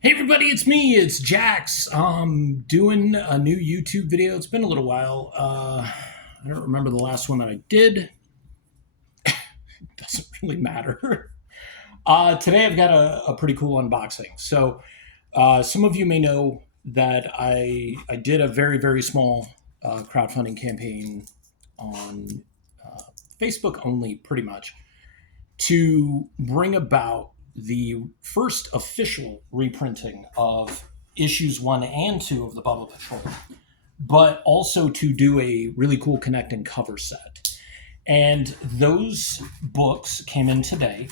Hey everybody, it's me, it's Jax. Doing a new YouTube video. It's been a little while. I don't remember the last one that I did. Doesn't really matter. Today I've got a pretty cool unboxing. So, some of you may know that I did a very small crowdfunding campaign on Facebook only, pretty much, to bring about the first official reprinting of issues 1 and 2 of the Bubba Patrol, but also to do a really cool connecting cover set. And those books came in today.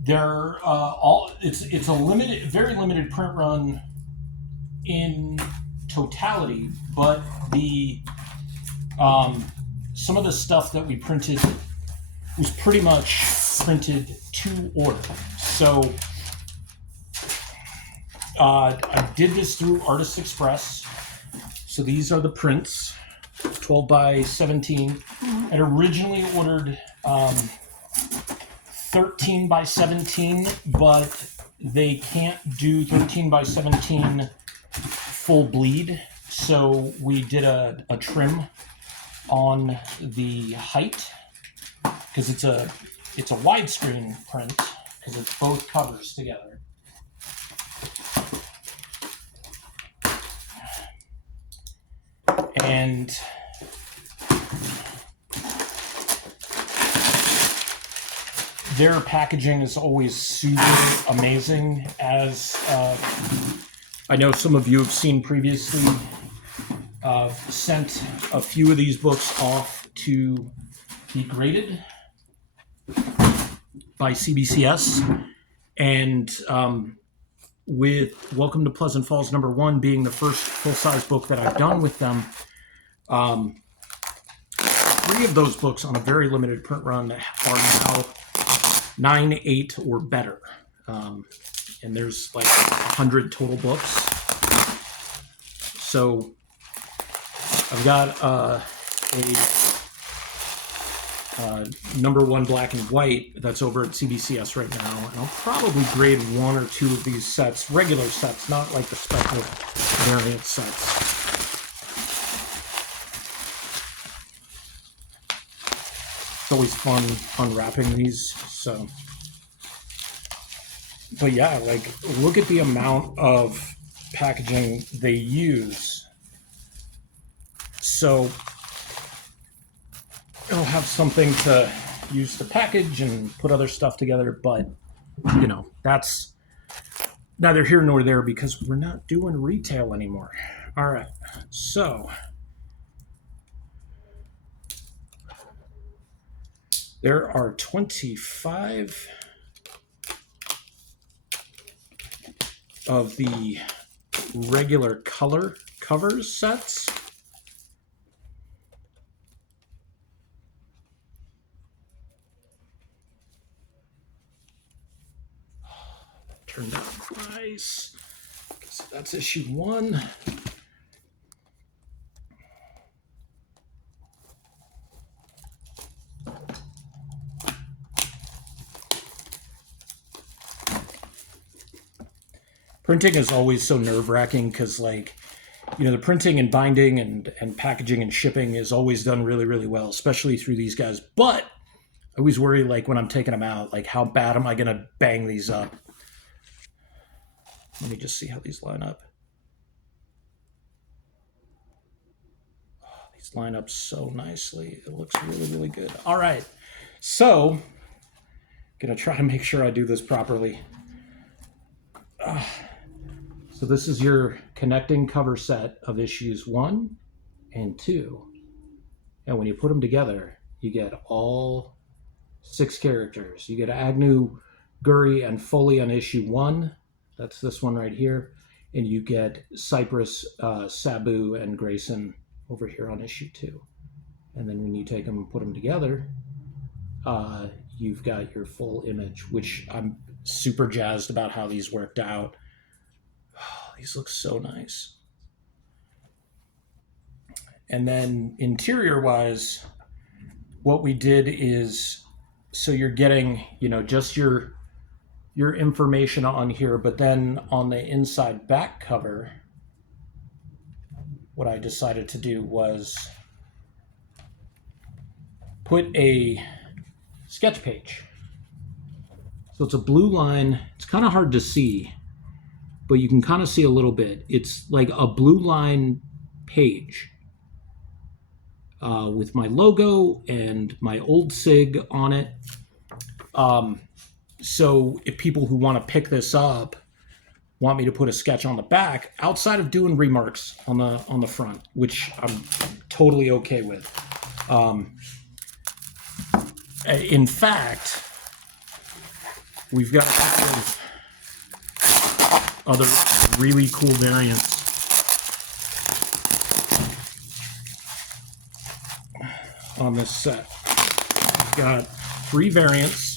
They're all it's a limited, very limited print run in totality, but the some of the stuff that we printed was pretty much printed to order. So I did this through Artist Express. So these are the prints, 12 by 17. I originally ordered 13 by 17, but they can't do 13 by 17 full bleed. So we did a trim on the height, because it's a widescreen print, because it's both covers together. And their packaging is always super amazing. As I know some of you have seen previously, sent a few of these books off to be graded by CBCS, and with Welcome to Pleasant Falls #1 being the first full-size book that I've done with them, 3 of those books on a very limited print run are now 9, 8, or better, and there's like 100 total books. So I've got a #1 black and white that's over at CBCS right now, and I'll probably grade 1 or 2 of these sets, regular sets, not like the special variant sets. It's always fun unwrapping these. So, but yeah, like, look at the amount of packaging they use. So I'll have something to use to package and put other stuff together, but that's neither here nor there, because we're not doing retail anymore. All right, so there are 25 of the regular color covers sets. Turned out nice. So that's issue 1. Printing is always so nerve-wracking, because, like, the printing and binding and packaging and shipping is always done really well, especially through these guys. But I always worry, like, when I'm taking them out, like, how bad am I going to bang these up? Let me just see how these line up. Oh, these line up so nicely. It looks really good. All right. So, going to try to make sure I do this properly. So this is your connecting cover set of issues 1 and 2. And when you put them together, you get all 6 characters. You get Agnew, Guri, and Foley on issue 1. That's this one right here. And you get Cypress, Sabu, and Grayson over here on issue 2. And then when you take them and put them together, you've got your full image, which I'm super jazzed about how these worked out. Oh, these look so nice. And then interior-wise, what we did is, so you're getting, just your your information on here, but then on the inside back cover, what I decided to do was put a sketch page. So it's a blue line. It's kind of hard to see, but you can kind of see a little bit. It's like a blue line page with my logo and my old SIG on it. So if people who want to pick this up want me to put a sketch on the back, outside of doing remarks on the front, which I'm totally okay with. In fact, we've got a couple of other really cool variants on this set. We've got 3 variants.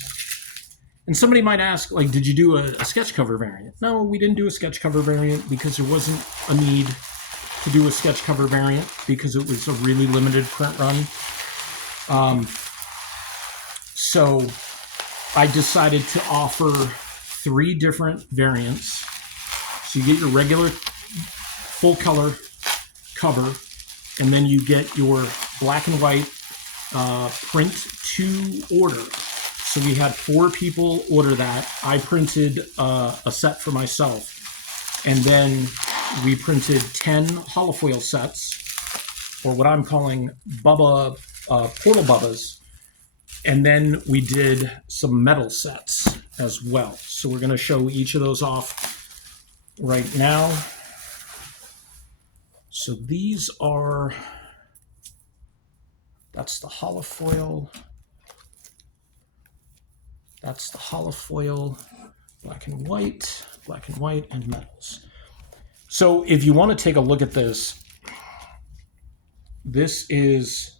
And somebody might ask, like, did you do a sketch cover variant? No, we didn't do a sketch cover variant because there wasn't a need to do a sketch cover variant because it was a really limited print run. So I decided to offer 3 different variants. So you get your regular full color cover, and then you get your black and white print to order. So we had 4 people order that. I printed a set for myself. And then we printed 10 holofoil sets, or what I'm calling Bubba Portal Bubbas. And then we did some metal sets as well. So we're going to show each of those off right now. So these are, that's the holofoil. That's the holofoil, black and white, and metals. So if you want to take a look at this, this is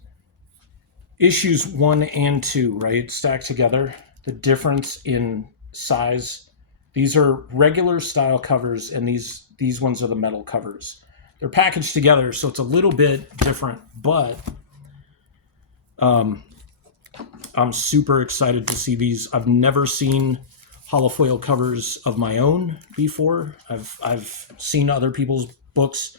issues 1 and 2, right? Stacked together. The difference in size. These are regular style covers, and these ones are the metal covers. They're packaged together, so it's a little bit different, but I'm super excited to see these. I've never seen holofoil covers of my own before. I've seen other people's books,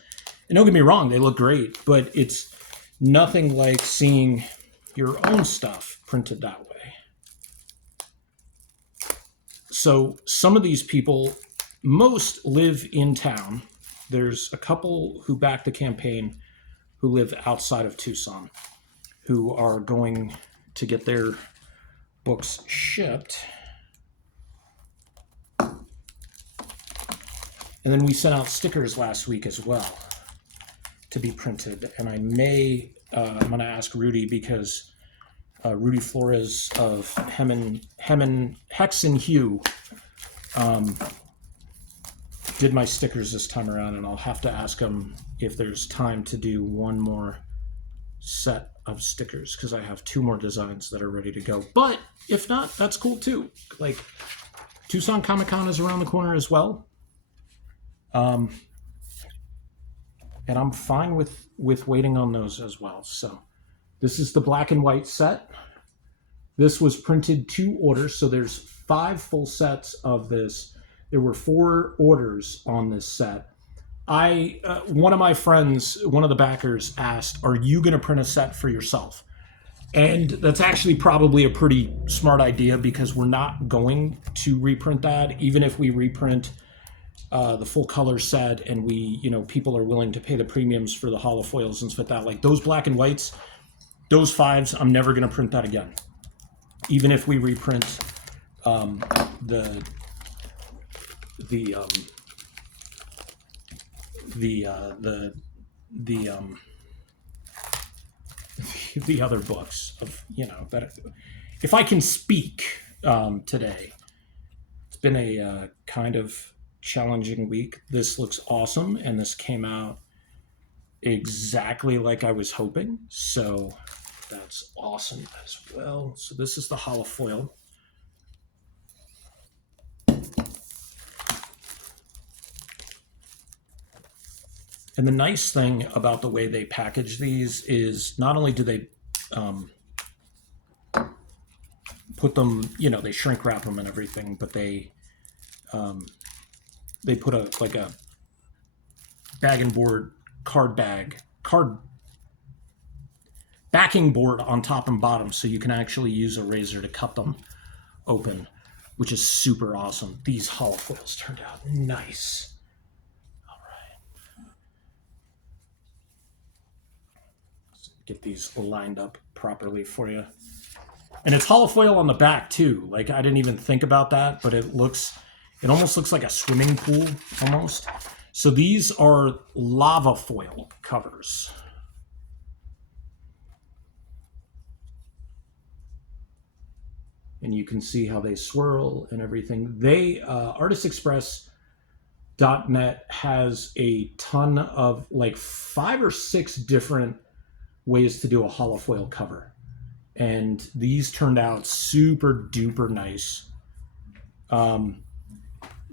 and don't get me wrong, they look great, but it's nothing like seeing your own stuff printed that way. So some of these people, most live in town. There's a couple who back the campaign who live outside of Tucson, who are going to get their books shipped. And then we sent out stickers last week as well to be printed. And I'm going to ask Rudy, because Rudy Flores of Hex and Hue did my stickers this time around, and I'll have to ask him if there's time to do one more set of stickers, because I have 2 more designs that are ready to go. But if not, that's cool too. Like, Tucson Comic Con is around the corner as well. And I'm fine with waiting on those as well. So this is the black and white set. This was printed to order, so there's 5 full sets of this. There were 4 orders on this set. One of my friends, one of the backers, asked, are you going to print a set for yourself? And that's actually probably a pretty smart idea, because we're not going to reprint that. Even if we reprint the full color set, and people are willing to pay the premiums for the holofoils and stuff like that, like those black and whites, those 5s, I'm never going to print that again. Even if we reprint the other books of, that if I can speak today. It's been a kind of challenging week. This looks awesome, and this came out exactly like I was hoping, so that's awesome as well. So this is the holofoil. And the nice thing about the way they package these is not only do they put them, they shrink wrap them and everything, but they they put a bag and board card backing board on top and bottom, so you can actually use a razor to cut them open, which is super awesome. These holofoils turned out nice. All right, let's get these lined up properly for you. And it's holofoil on the back too. Like, I didn't even think about that, but it almost looks like a swimming pool almost. So these are lava foil covers. And you can see how they swirl and everything. ArtistExpress.net has a ton of, like, 5 or 6 different ways to do a holofoil cover. And these turned out super duper nice.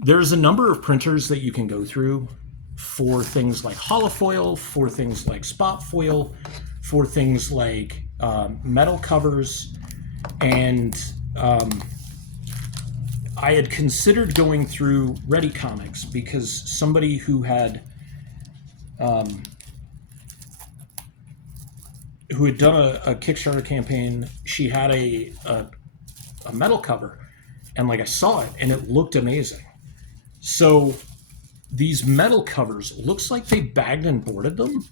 There's a number of printers that you can go through for things like holofoil, for things like spot foil, for things like metal covers. And I had considered going through Ready Comics because somebody who had done a Kickstarter campaign, she had a metal cover, and like I saw it and it looked amazing. So these metal covers, looks like they bagged and boarded them,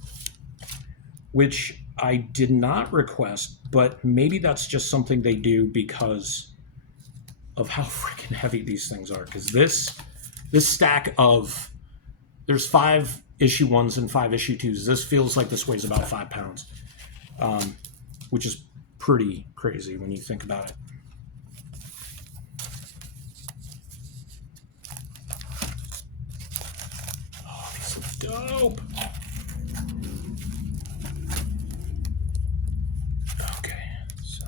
which I did not request, but maybe that's just something they do because of how freaking heavy these things are. Because this stack of, there's 5 issue 1s and 5 issue 2s. This feels like this weighs about 5 pounds. Which is pretty crazy when you think about it. Oh, these look dope. Okay, so.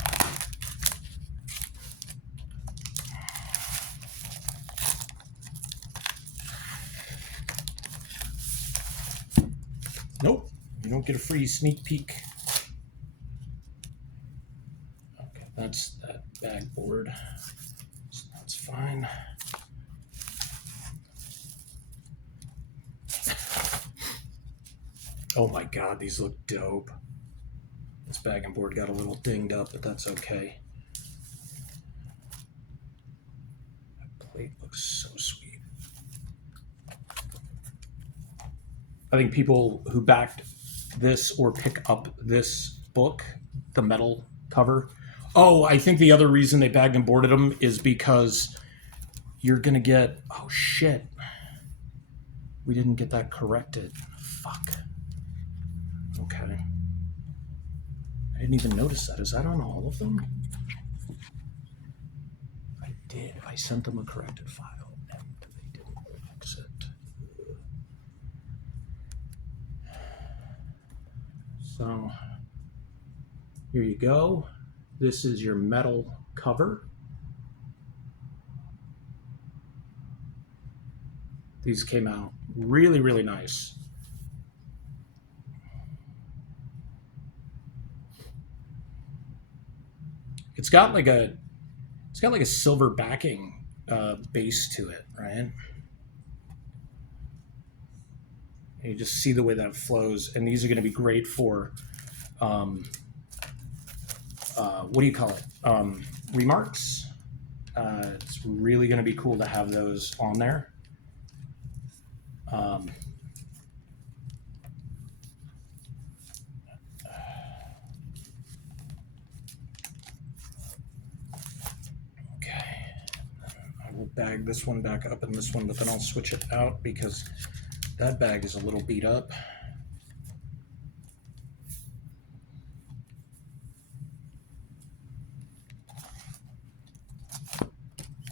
Nope, you don't get a free sneak peek. That's that bag board, so that's fine. Oh my god, these look dope. This bag and board got a little dinged up, but that's okay. That plate looks so sweet. I think people who backed this or pick up this book, the metal cover. Oh, I think the other reason they bagged and boarded them is because you're going to get... Oh, shit. We didn't get that corrected. Fuck. Okay. I didn't even notice that. Is that on all of them? I did. I sent them a corrected file, and they didn't fix it. So, here you go. This is your metal cover. These came out really, really nice. It's got like a silver backing base to it, right? You just see the way that flows, and these are going to be great for what do you call it? Remarks. It's really going to be cool to have those on there. Okay. I will bag this one back up and this one, but then I'll switch it out because that bag is a little beat up.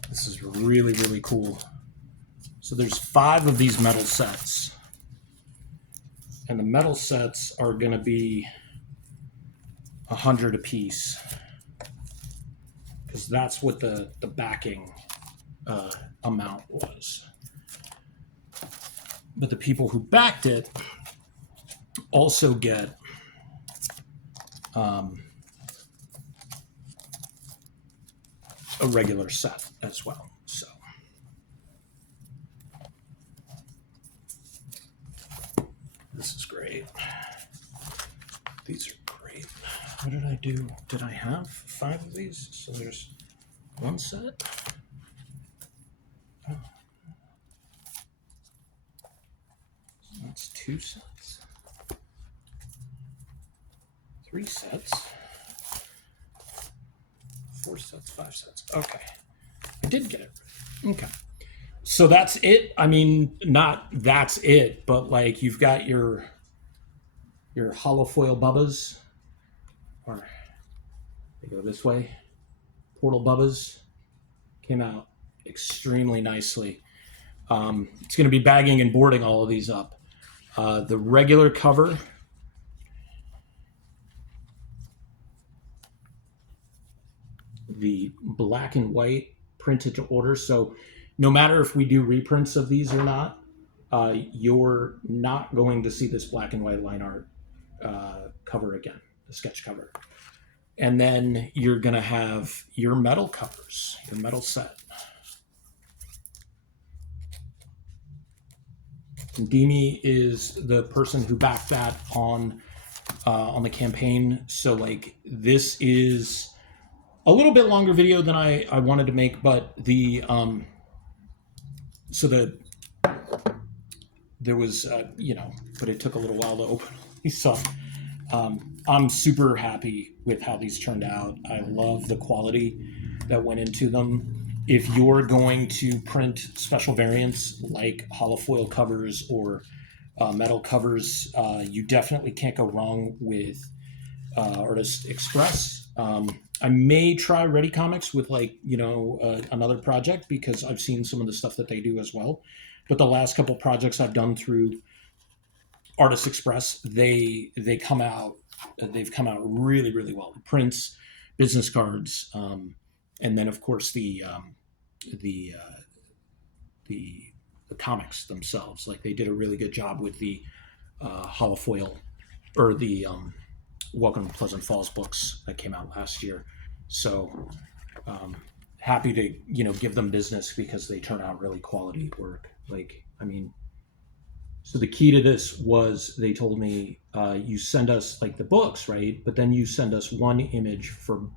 This is really, really cool. So there's 5 of these metal sets. And the metal sets are going to be 100 a piece. Because that's what the backing amount was. But the people who backed it also get a regular set as well. So great. These are great. What did I do? Did I have 5 of these? So there's 1 set. Oh. So that's 2 sets. 3 sets. 4 sets, 5 sets. Okay. I did get it. Okay. So that's it. I mean, not that's it, but like you've got your hollow foil Bubbas, or they go this way. Portal Bubbas came out extremely nicely. It's going to be bagging and boarding all of these up. The regular cover, the black and white printed to order. So no matter if we do reprints of these or not, you're not going to see this black and white line art cover again, the sketch cover. And then you're going to have your metal covers, your metal set. Demi is the person who backed that on the campaign. So like this is a little bit longer video than I wanted to make, but the there was but it took a little while to open these up. I'm super happy with how these turned out. I love the quality that went into them. If you're going to print special variants like holofoil covers or metal covers, you definitely can't go wrong with Artist Express. I may try Ready Comics with another project because I've seen some of the stuff that they do as well. But the last couple projects I've done through Artist Express, they've come out really, really well. Prints, business cards, and then of course the comics themselves. Like they did a really good job with the holofoil or the Welcome to Pleasant Falls books that came out last year. So happy to give them business because they turn out really quality work. So the key to this was they told me you send us like the books, right? But then you send us one image for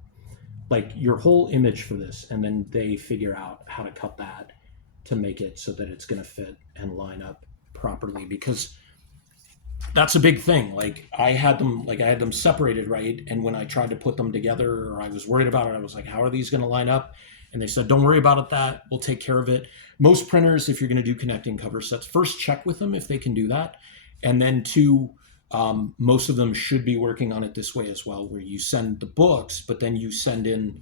like your whole image for this, and then they figure out how to cut that to make it so that it's going to fit and line up properly, because that's a big thing. Like I had them separated, right? And when I tried to put them together, or I was worried about it, I was like, how are these going to line up? And they said, don't worry about that. We'll take care of it. Most printers, if you're going to do connecting cover sets, first check with them if they can do that. And then 2, most of them should be working on it this way as well, where you send the books, but then you send in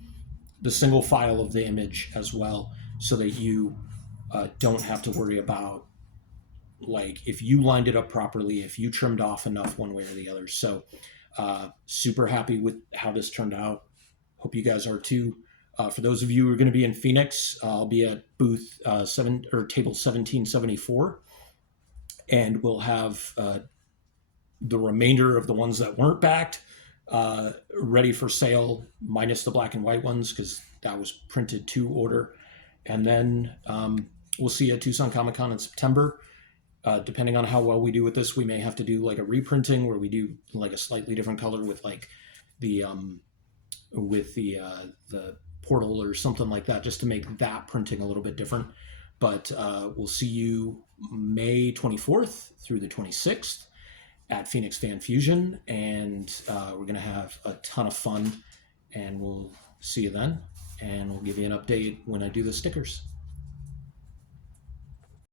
the single file of the image as well, so that you don't have to worry about like if you lined it up properly, if you trimmed off enough one way or the other. So super happy with how this turned out. Hope you guys are too. For those of you who are going to be in Phoenix, I'll be at booth table 1774, and we'll have the remainder of the ones that weren't backed ready for sale, minus the black and white ones, because that was printed to order. And then we'll see you at Tucson Comic Con in September. Depending on how well we do with this, we may have to do like a reprinting where we do like a slightly different color with like the portal or something like that, just to make that printing a little bit different. But we'll see you May 24th through the 26th at Phoenix Fan Fusion, and we're going to have a ton of fun, and we'll see you then, and we'll give you an update when I do the stickers.